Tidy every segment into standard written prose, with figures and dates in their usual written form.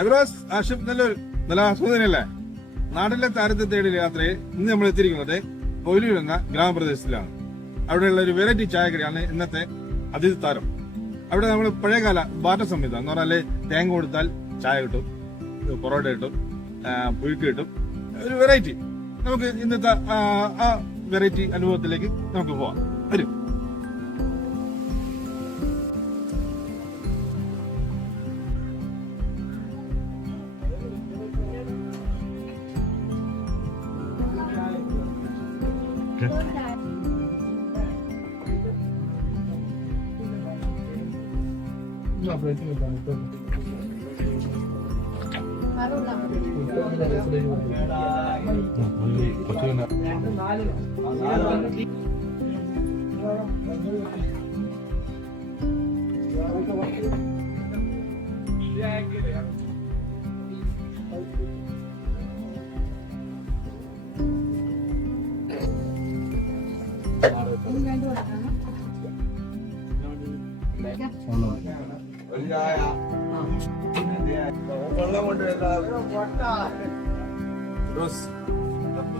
അബ്രോസ് ആഷിഫ് നല്ല ആസ്വദനല്ലേ? നാട്ടിലെ താരത്തെ തേടി യാത്രയിൽ ഇന്ന് നമ്മൾ എത്തിയിരിക്കുന്നത് കൊയിലൂർ എന്ന ഗ്രാമപ്രദേശത്തിലാണ്. അവിടെയുള്ള ഒരു വെറൈറ്റി ചായക്കടയാണ് ഇന്നത്തെ അതിഥി താരം. അവിടെ നമ്മൾ പഴയകാല ബാറ്റർ സംവിധാനം എന്ന് പറഞ്ഞാല് തേങ്ങ കൊടുത്താൽ ചായ കിട്ടും, പൊറോട്ട കിട്ടും, പുഴുക്ക് കിട്ടും, ഒരു വെറൈറ്റി. നമുക്ക് ഇന്നത്തെ ആ വെറൈറ്റി അനുഭവത്തിലേക്ക് നമുക്ക് പോവാം. വരും.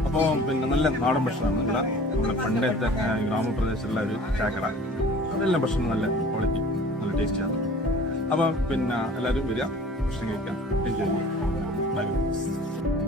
അപ്പോ പിന്നെ നല്ല നാടൻ ഭക്ഷണമാണ് ഇവിടെ. നമ്മുടെ പണ്ടത്തെ ഗ്രാമപ്രദേശത്തുള്ള ഒരു ചായക്കട. അതെല്ലാം ഭക്ഷണം നല്ല ക്വാളിറ്റി, നല്ല ടേസ്റ്റിയാണ്. അപ്പൊ പിന്നെ എല്ലാവരും വരിക, ഭക്ഷണം കഴിക്കാം, എൻജോയ് ചെയ്യാം.